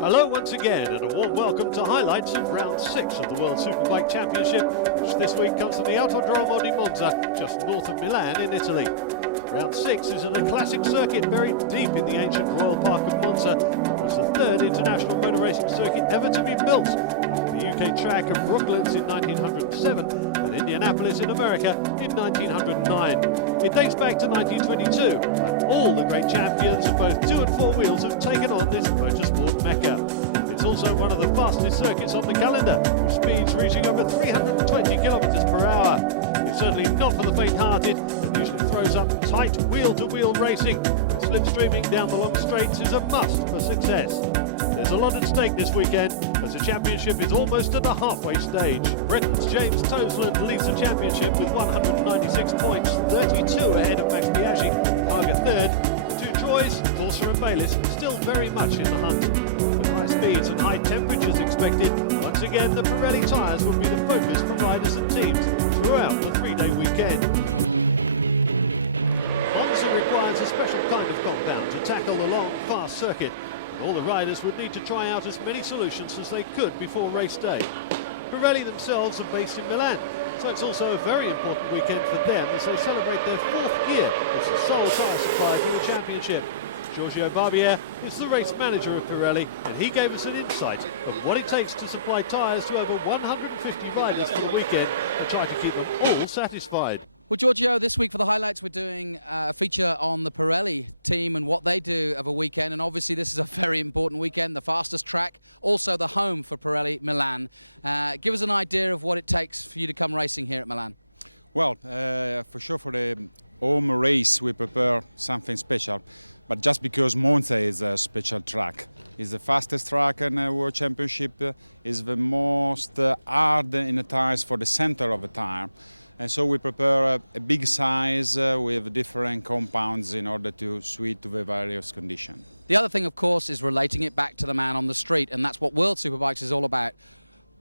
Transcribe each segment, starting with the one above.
Hello once again, and a warm welcome to highlights of round 6 of the World Superbike Championship, which this week comes from the Autodromo di Monza, just north of Milan in Italy. Round 6 is at a classic circuit buried deep in the ancient Royal Park of Monza, and was the third international motor racing circuit ever to be built, after the UK track of Brooklands in 1907 and Indianapolis in America in 1909. It dates back to 1922, and all the great champions of both 2 and 4 wheels have taken on this motorsport mecca. It's also one of the fastest circuits on the calendar, with speeds reaching over 320 kilometres per hour. It's certainly not for the faint-hearted, and usually throws up tight wheel-to-wheel racing, where slipstreaming down the long straights is a must for success. There's a lot at stake this weekend, as the championship is almost at a halfway stage. Britain's James Toseland leads the championship with 196 points, 32 ahead of Max Biaggi, with Haga third, and the two Troys, Corser and Bayliss, still very much in the hunt. With high speeds and high temperatures expected, once again the Pirelli tyres will be the focus for riders and teams throughout the 3-day weekend. Monza requires a special kind of compound to tackle the long, fast circuit, and all the riders would need to try out as many solutions as they could before race day. Pirelli themselves are based in Milan, so it's also a very important weekend for them as they celebrate their 4th year as the sole tyre supplier to the championship. Giorgio Barbier is the race manager of Pirelli, and he gave us an insight of what it takes to supply tyres to over 150 riders for the weekend and try to keep them all satisfied. Well, Giorgio, this week for the highlights we're doing a feature on the Pirelli team and what they do of a weekend, and obviously this is a very important weekend, the fastest track, also the home for Pirelli, Milan. Give us an idea of what it takes for you to come racing here at Milan. Well, for sure for the home race we prepare something special, but just because Monza is a special track. It's the fastest track in the World Championship, is the most hard in the tires for the center of the tire. And so we prepare a big size with different compounds in order to suit to the various conditions. The other thing, of course, is relating it back to the man on the street, and that's what World Superbikes is all about.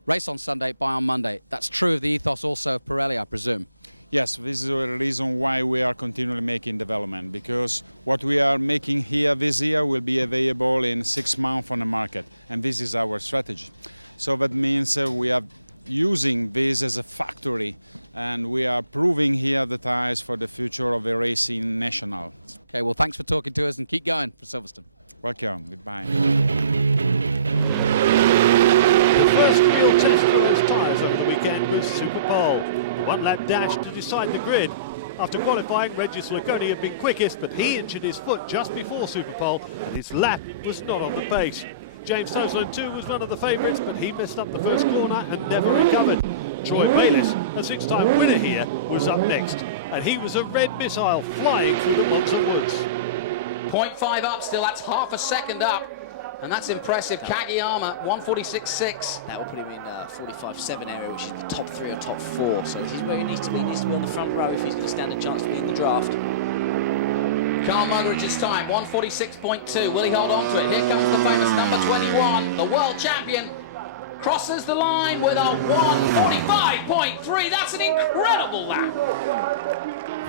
Race on Sunday, buy on Monday. That's true of the ethos also of Pirelli, I presume. Yes, this is the reason why we are continually making development, because what we are making here this year will be available in 6 months on the market, and this is our strategy. So that means we are using this as a factory, and we are proving here the tires for the future of the racing national. Okay, well, thanks for talking to us, and keep going for Silverstone. Welcome, goodbye. The first real test for those tyres over the weekend was Superpole, the one-lap dash to decide the grid. After qualifying, Regis Lacconi had been quickest, but he injured his foot just before Superpole, and his lap was not on the pace. James Toseland too was one of the favourites, but he messed up the first corner and never recovered. Troy Bayliss, a 6-time winner here, was up next, and he was a red missile flying through the Monza woods. 0.5 up still, that's half a second up, and that's impressive. Kageyama, 146.6. That will put him in 45.7 area, which is the top 3 or top 4. So this is where he needs to be. He needs to be on the front row if he's going to stand a chance to be in the draft. Carl Muggeridge's time, 146.2. Will he hold on to it? Here comes the famous number 21. The world champion crosses the line with a 145.3. That's an incredible lap.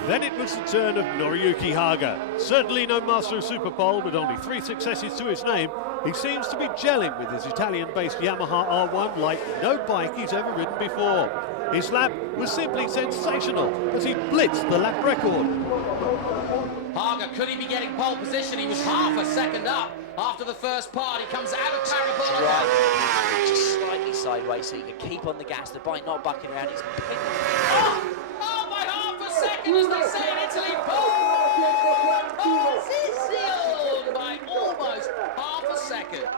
Then it was the turn of Noriyuki Haga. Certainly no master of Superpole, with only 3 successes to his name. He seems to be gelling with his Italian-based Yamaha R1 like no bike he's ever ridden before. His lap was simply sensational as he blitzed the lap record. Haga, could he be getting pole position? He was half a second up after the first part. He comes out of Parabolica. Driving beautifully, just slightly sideways so he can keep on the gas. The bike not bucking around, it's pinned. Oh, by half a second, as they say in Italy. Pole position by almost half a second.